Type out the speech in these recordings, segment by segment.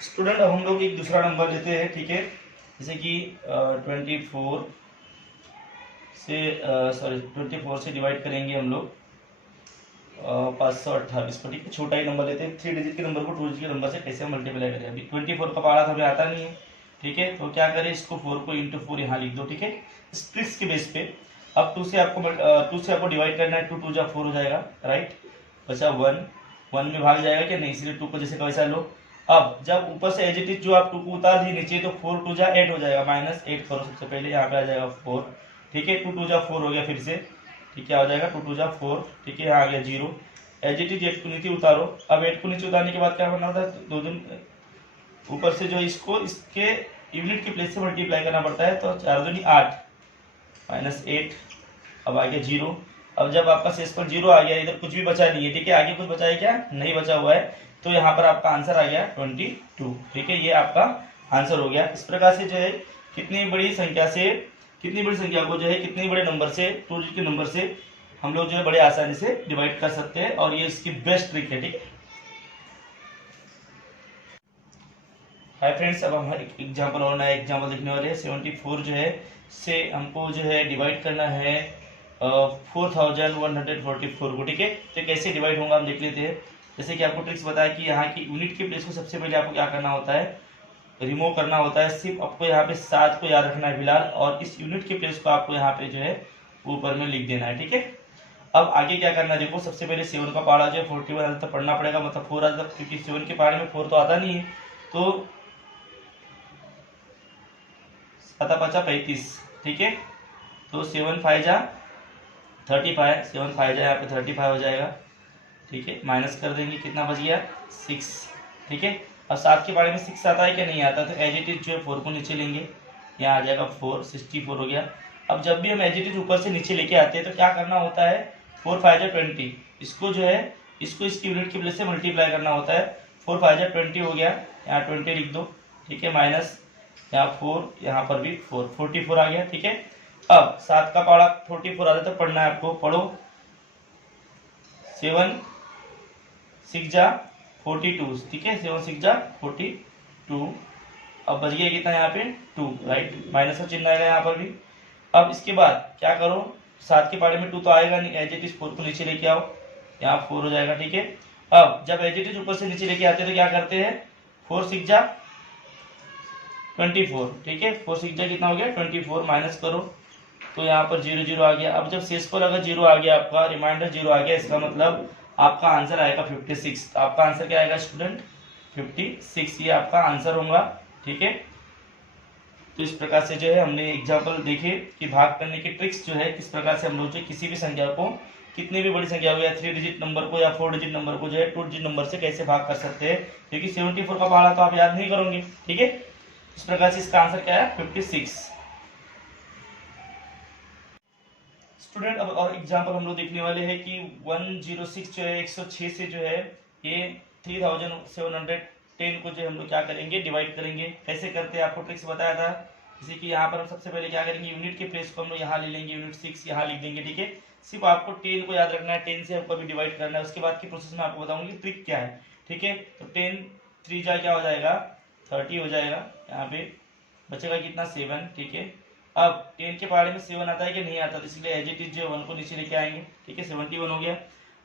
Student अब हम लोग एक दूसरा नंबर लेते हैं, ठीक है। जैसे कि 24 से 24 से डिवाइड करेंगे हम लोग 528 को, ठीक है। छोटा ही नंबर लेते हैं, 3 डिजिट के नंबर को 2 डिजिट के नंबर से कैसे मल्टीप्लाई करें। अभी 24 का पहाड़ा तो हमें आता नहीं है, ठीक है। तो क्या करें, इसको 4 को इंटू 4 यहाँ लिख दो, ठीक है, स्प्लिट्स के बेस पे। अब 2 से आपको डिवाइड करना है, 2 2 जा 4 हो जाएगा, राइट। बचा 1, 1 में भाग जाएगा क्या, नहीं, इसलिए 2 को जैसे का वैसा लो। अब जब ऊपर से एज इट इज जो आप 2 को उतार दिए नीचे, तो 4 2 जा 8 हो जाएगा, -8 करो सबसे पहले, यहाँ पे आ जाएगा 4, ठीक है। 2 2 जा 4 हो गया फिर से, ठीक है, क्या हो जाएगा 2 2 जा 4, ठीक है, यहाँ आ गया 0। एज इट इज 8 को नीचे उतारो। अब 8 को नीचे उतारने के बाद क्या करना होता है, 2 दिन ऊपर से जो इसको इसके यूनिट की प्लेस से मल्टीप्लाई करना पड़ता है, तो 4 दूनी 8 -8, अब आ गया 0। अब जब आपका शेषफल 0 आ गया, इधर कुछ भी बचा नहीं है, ठीक है, आगे कुछ बचा है क्या, नहीं बचा हुआ है, तो यहाँ पर आपका आंसर आ गया 22, ठीक है, ये आपका आंसर हो गया। इस प्रकार से जो है कितनी बड़ी संख्या को जो है कितने बड़े नंबर से, 2 डिजिट के नंबर से हम लोग जो है बड़े आसानी से डिवाइड कर सकते हैं, और ये इसकी बेस्ट ट्रिक है, ठीक है। हाय फ्रेंड्स, अब हम एक एग्जांपल और नया एग्जांपल देखने वाले हैं। 74 जो है से हमको जो है डिवाइड करना है 4144 को, ठीक है। तो कैसे डिवाइड होगा हम देख लेते हैं। जैसे कि आपको ट्रिक्स बताया कि यहाँ की यूनिट के प्लेस को सबसे पहले आपको क्या करना होता है, रिमूव करना होता है। सिर्फ आपको यहाँ पे 7 को याद रखना है फिलहाल, और इस यूनिट के प्लेस को आपको यहाँ पे जो है ऊपर में लिख देना है, ठीक है। अब आगे क्या करना है, देखो सबसे पहले 7 का पहाड़ा जो है 41 तक पढ़ना पड़ेगा, मतलब 4 आता, क्योंकि 7 के पहाड़े में 4 तो आता नहीं है, तो 7 5 35, ठीक है। तो 7 5 जा 35, 7 5 जा यहाँ पे 35 हो जाएगा, ठीक है। माइनस कर देंगे, कितना बच गया 6, ठीक है। अब 7 के बारे में 6 आता है क्या, नहीं आता, तो एज इट इज जो है 4 को नीचे लेंगे, यहाँ आ जाएगा 4, 64 हो गया। अब जब भी हम एज इट इज ऊपर से नीचे लेके आते हैं, तो क्या करना होता है, 4 5 जा 20, इसको जो है इसको इसकी यूनिट की प्लेस से मल्टीप्लाई करना होता है। 4 5 जा 20 हो गया, यहाँ 20 लिख दो, ठीक है, माइनस यहाँ 4, यहाँ पर भी 4, 44 आ गया, ठीक है। अब 7 का पहाड़ा 44 आ जाता है, पढ़ना है आपको, पढ़ो। 7 6 जा 42, ठीक है, 7 6 जा 42। अब बच गया कितना यहाँ पे 2, राइट, माइनस का चिन्ह आएगा यहाँ पर भी। अब इसके बाद क्या करो, 7 के पहाड़े में 2 तो आएगा नहीं, एज इट इज 4 को नीचे लेके आओ, यहाँ 4 हो जाएगा, ठीक है। अब जब एज इट इज ऊपर से नीचे लेके आते हैं, तो क्या करते हैं, 4 6 जा 24, ठीक है, 4 6 जा कितना हो गया 24, माइनस करो, तो यहाँ पर 0 0 आ गया। अब जब शेषफल अगर 0 आ गया, आपका रिमाइंडर 0 आ गया, इसका मतलब आपका आंसर आएगा 56। तो आपका आंसर क्या आएगा स्टूडेंट, 56, ये आपका आंसर होगा, ठीक है। तो इस प्रकार से जो है हमने एग्जाम्पल देखे कि भाग करने की ट्रिक्स जो है किस प्रकार से हम लोग जो किसी भी संख्या को, कितनी भी बड़ी संख्या हो, या 3 डिजिट नंबर को या 4 डिजिट नंबर को जो है 2 डिजिट नंबर से कैसे भाग कर सकते हैं, क्योंकि 74 का पहाड़ा तो आप याद नहीं करोगे, ठीक है। इस प्रकार से इसका आंसर क्या है 56। स्टूडेंट अब और एग्जांपल हम लोग देखने वाले हैं कि 106 जो है 106 से जो है ये 3710 को जो हम लोग क्या करेंगे, डिवाइड करेंगे। कैसे करते हैं आपको ट्रिक्स बताया था। जैसे कि यहाँ पर हम सबसे पहले क्या करेंगे, यूनिट के प्लेस को हम लोग यहाँ ले लेंगे, यूनिट 6 यहाँ लिख देंगे, ठीक है। सिर्फ आपको 10 को याद रखना है, 10 से आपको अभी डिवाइड करना है। उसके बाद की प्रोसेस में आपको बताऊंगी ट्रिक क्या है, ठीक है। तो 10 3 जा क्या हो जाएगा 30 हो जाएगा, यहाँ पे बचेगा कितना 7, ठीक है। अब 10 के पहाड़े में 7 आता है कि नहीं आता, तो इसलिए एज इट इज जो 1 को नीचे लेके आएंगे, ठीक है, 71 हो गया।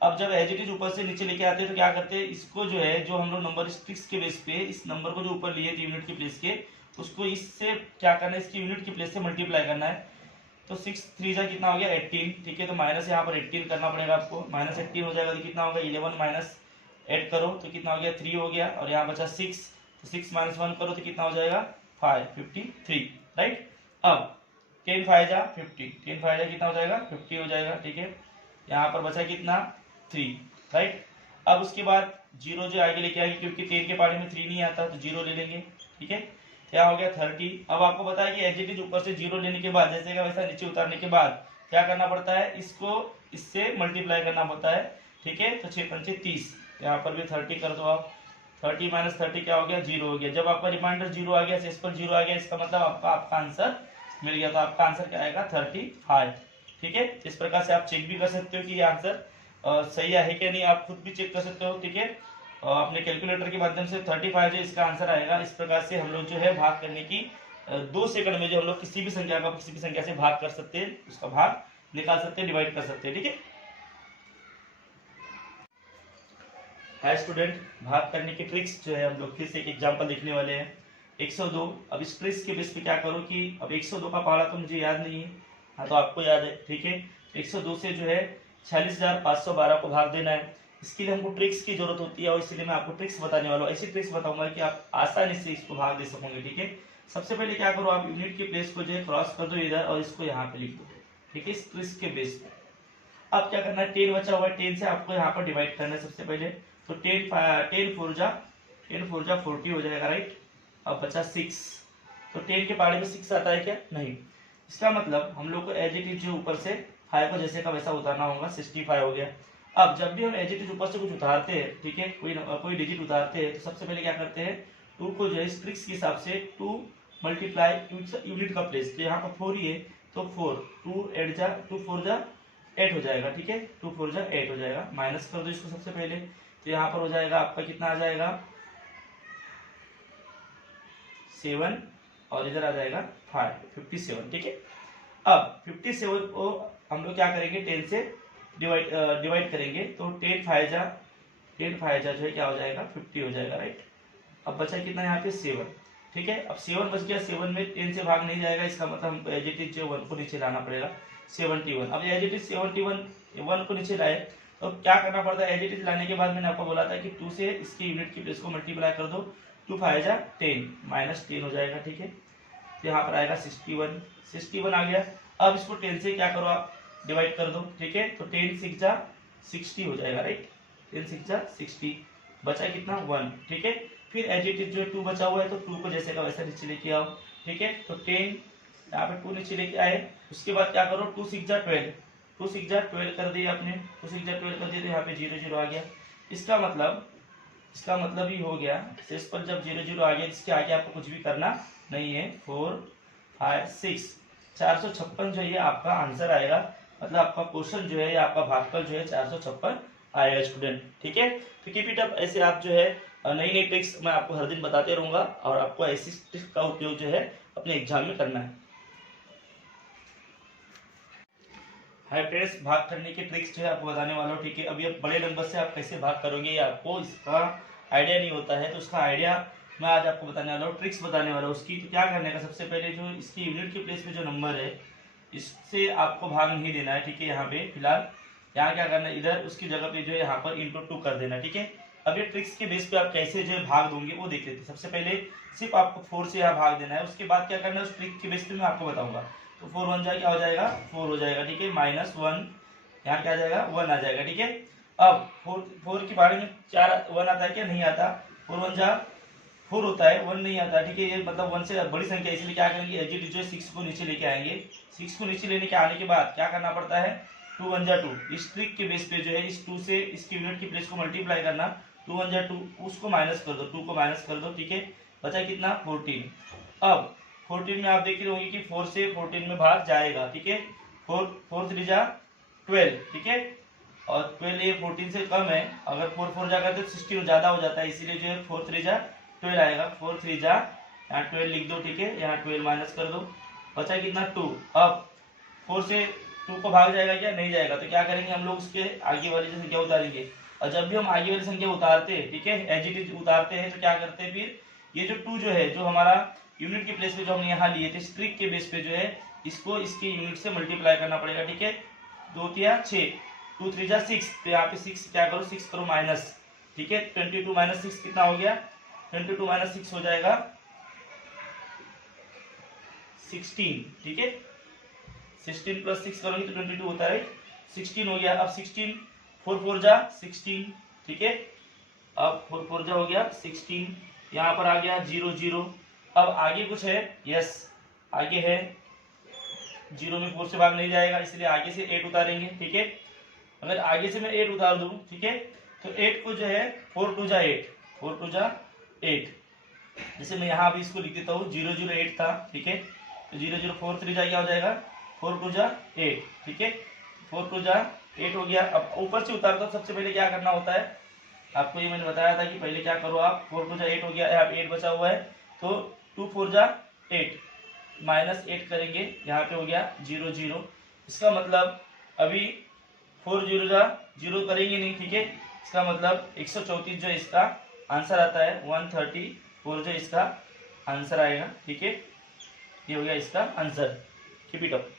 अब जब एज इट इज ऊपर से नीचे लेके आते हैं, तो क्या करते हैं, इसको जो है जो हम लोग नंबर 6 के बेस पे इस नंबर को जो ऊपर लिए थे यूनिट की प्लेस के, उसको इससे क्या करना है, इसकी यूनिट की प्लेस से मल्टीप्लाई करना है। तो 6 3 जा कितना हो गया 18, ठीक है। तो माइनस यहाँ पर 18 करना पड़ेगा आपको, -18 हो जाएगा, तो कितना होगा 11 माइनस 8 करो तो कितना हो गया 3 हो गया, और यहाँ बचा 6, तो 6 - 1 करो तो कितना हो जाएगा 5, 53, राइट। अब 10 5 जा 50, 10 5 जा कितना हो जाएगा 50 हो जाएगा, ठीक है। यहाँ पर बचा कितना 3, राइट। अब उसके बाद 0 जो आगे लेके आएंगे, क्योंकि 10 के पहाड़े में 3 नहीं आता, तो 0 ले लेंगे, ठीक है। क्या हो गया 30। अब आपको पता है कि एज इट इज ऊपर से 0 लेने के बाद जैसे का वैसा नीचे उतारने के बाद क्या करना पड़ता है, इसको इससे मल्टीप्लाई करना पड़ता है, ठीक है। तो 6 5 30, यहाँ पर भी 30 कर दो आप, 30 - 30 क्या हो गया 0 हो गया। जब आपका रिमाइंडर 0 आ गया, शेषफल 0 आ गया, इसका मतलब आपका आंसर मिल गया। तो आपका आंसर क्या आएगा 35, ठीक है। इस प्रकार से आप चेक भी कर सकते हो कि ये आंसर सही है क्या नहीं, आप खुद भी चेक कर सकते हो, ठीक है। और अपने कैलकुलेटर के माध्यम से 35 जो इसका आंसर आएगा। इस प्रकार से हम लोग जो है भाग करने की 2 सेकंड में जो हम लोग किसी भी संख्या का किसी भी संख्या से भाग कर सकते हैं, उसका भाग निकाल सकते हैं, डिवाइड कर सकते हैं। ठीक है, हाय स्टूडेंट, भाग करने की ट्रिक्स जो है हम लोग फिर से एक एग्जांपल देखने वाले हैं। 102। अब इस ट्रिक्स के बेस पे क्या करो कि अब 102 का पहाड़ा तो मुझे याद नहीं है, हाँ तो आपको याद है। ठीक है, 102 से जो है 46,512 को भाग देना है। इसके लिए हमको ट्रिक्स की जरूरत होती है और इसलिए मैं आपको ट्रिक्स बताने वाला हूँ। ऐसी ट्रिक्स बताऊंगा कि आप आसानी से इसको भाग दे सकोगे। ठीक है, सबसे पहले क्या करो, आप यूनिट के प्लेस को जो है क्रॉस कर दो इधर और इसको यहाँ पे लिख दो। ठीक है, इस ट्रिक्स के बेस पे अब क्या करना है, 10 बचा हुआ है, 10 से आपको यहाँ पर डिवाइड करना है सबसे पहले। तो 10 4 जा 40 हो जाएगा, राइट। अब बचा 6, तो 10 के पहाड़े में 6 आता है क्या? नहीं। इसका मतलब हम लोग को एज इट इज जो ऊपर से 5 को जैसे का वैसा उतारना होगा, 65 हो गया। अब जब भी हम एज इट इज ऊपर से कुछ उतारते हैं, ठीक है, कोई डिजिट उतारते हैं, तो सबसे पहले क्या करते हैं, 2 को जो है ट्रिक्स के हिसाब से 2 मल्टीप्लाई यूनिट का प्लेस, तो यहाँ पर 4 ही है तो 4, 2 4 जा 8 हो जाएगा। ठीक है, 2 4 जा 8 हो जाएगा। माइनस कर दो इसको सबसे पहले, तो यहाँ पर हो जाएगा आपका कितना आ जाएगा 7 और इधर आ जाएगा 57। ठीक है, अब 57 को हम लोग क्या करेंगे, 10 से डिवाइड करेंगे, तो 10 5 जा जो है क्या हो जाएगा 50 हो जाएगा, राइट। अब बचा कितना यहाँ पे 7। ठीक है, अब 7 बच गया, 7 में 10 से भाग नहीं जाएगा, इसका मतलब हमको एज इट इज जो 1 को नीचे लाना पड़ेगा, 71। अब एज इट इज 71 1 को नीचे लाए तो क्या करना पड़ता है, एज इट इज लाने के बाद मैंने आपको बोला था कि 2 से इसके यूनिट की प्लेस को मल्टीप्लाई कर दो, 2 5 जा 10 माइनस 10 हो जाएगा। ठीक है, तो यहाँ पर आएगा 61 आ गया। अब इसको 10 से क्या करो आप डिवाइड कर दो। ठीक है, तो 10 6 जा 60 हो जाएगा, राइट। 10 6 जा 60, बचा कितना 1। ठीक है, फिर एज इट इज जो 2 बचा हुआ है तो 2 को जैसे का वैसा नीचे लेके आओ। ठीक है, तो 10 यहाँ पे 2 नीचे लेके आए, उसके बाद क्या करो, 2 6 जा 12, 2 6 जा 12 कर दिया आपने, 2 6 जा 12 कर दिया, तो यहाँ पे 0 0 आ गया। इसका मतलब ही हो गया, शेष पर जब 0 0 आ गया, इसके आगे आपको कुछ भी करना नहीं है। 4 5 6 456 जो है आपका आंसर आएगा, मतलब आपका क्वेश्चन जो है या आपका भागफल जो है 456 आएगा स्टूडेंट। ठीक है, तो कीप इट अप। ऐसे आप जो है नई नई ट्रिक्स मैं आपको हर दिन बताते रहूंगा और आपको ऐसी ट्रिक्स का उपयोग जो है अपने एग्जाम में करना है। हाय फ्रेंड्स, भाग करने की ट्रिक्स जो है आपको बताने वाला हूँ। ठीक है, अभी अब बड़े नंबर से आप कैसे भाग करोगे या आपको इसका आइडिया नहीं होता है, तो उसका आइडिया मैं आज आपको बताने वाला हूँ, ट्रिक्स बताने वाला हूँ उसकी। तो क्या करने का, सबसे पहले जो इसकी यूनिट के प्लेस पे जो नंबर है इससे आपको भाग नहीं देना है। ठीक है, यहाँ पे फिलहाल यहाँ क्या करना है, इधर उसकी जगह पे जो है यहाँ पर इंटू 2 कर देना। ठीक है, अब ये ट्रिक्स के बेस पे आप कैसे जो है भाग दोगे वो देख लेते हैं। सबसे पहले सिर्फ आपको 4 से यहाँ भाग देना है, उसके बाद क्या करना है उस ट्रिक के बेस पे मैं आपको बताऊंगा। तो 4 1 जा क्या हो जाएगा 4 हो जाएगा। ठीक है, माइनस 1 यहाँ क्या आ जाएगा 1 आ जाएगा। ठीक है, अब 4 के बारे में 4 1 आता है क्या? नहीं आता। 4 1 जा 4 होता है, 1 नहीं आता। ठीक है, ये मतलब 1 से बड़ी संख्या, इसलिए क्या करेंगे एज इट इज जो 6 को नीचे लेके आएंगे। 6 को नीचे लेने के आने के बाद क्या करना पड़ता है, 2 1 जा 2, इस ट्रिक के बेस पे जो है इस 2 से इसकी यूनिट की प्लेस को मल्टीप्लाई करना, 2 1 जा 2, उसको माइनस कर दो, 2 को माइनस कर दो। ठीक है, बचा कितना 14। अब 14 में आप देख रहे होंगे कि 4 से 14 में भाग जाएगा। ठीक है, 4 3 जा 12। ठीक है, और 12 ये 14 से कम है, अगर 4 4 जा करते तो 16 ज्यादा हो जाता है, इसीलिए जो है 4 3 जा 12 आएगा। 4 3 जा यहाँ 12 लिख दो। ठीक है, यहाँ 12 माइनस कर दो, बचा कितना 2। अब 4 से 2 को भाग जाएगा क्या? नहीं जाएगा। तो क्या करेंगे हम लोग उसके आगे वाली जो संख्या उतारेंगे, और जब भी हम आगे वाली संख्या उतारते हैं, ठीक है, एज इट इज उतारते हैं, तो क्या करते हैं फिर ये जो 2 जो है जो हमारा यूनिट के प्लेस पे जो हमने यहाँ लिए थे स्ट्रिक के बेस पे जो है इसको इसके यूनिट से मल्टीप्लाई करना पड़ेगा। ठीक है, 2 3 6, 2 3 जा 6, तो यहाँ पे 6 क्या करो 6 करो माइनस। ठीक है, 22 माइनस 6 कितना हो गया, 22 माइनस 6 हो जाएगा 16। ठीक है, 16 प्लस 6 करोगे तो 22 होता है, 16 हो गया। अब 16 4 4 जा 16। ठीक है, अब 4 4 जा हो गया 16, यहाँ पर आ गया 0 0। अब आगे कुछ है, यस आगे है 0 में 4 से भाग नहीं जाएगा, इसलिए आगे से 8 उतारेंगे। ठीक है, अगर आगे से मैं 8 उतार दूं, ठीक है, तो 8 को जो है 4 2 जा 8, 4 2 जा 8, जैसे मैं यहाँ भी इसको लिख देता हूँ 0 0 8 था। ठीक है, तो 0 0 4 3 जा क्या हो जाएगा 4 2 जा 8। ठीक है, 4 2 जा 8 हो गया। अब ऊपर से उतारता हूँ, सबसे पहले क्या करना होता है, आपको ये मैंने बताया था कि पहले क्या करो आप, 4 टू जा 8 हो गया, यहाँ पे 8 बचा हुआ है, तो 2 4 जा 8 माइनस 8 करेंगे, यहाँ पे हो गया 0 0। इसका मतलब अभी 4 0 जा 0 करेंगे नहीं, ठीक है। इसका मतलब 134 जो इसका आंसर आता है, 134 जो इसका आंसर आएगा, ठीक है। ये हो गया इसका आंसर। Keep it up.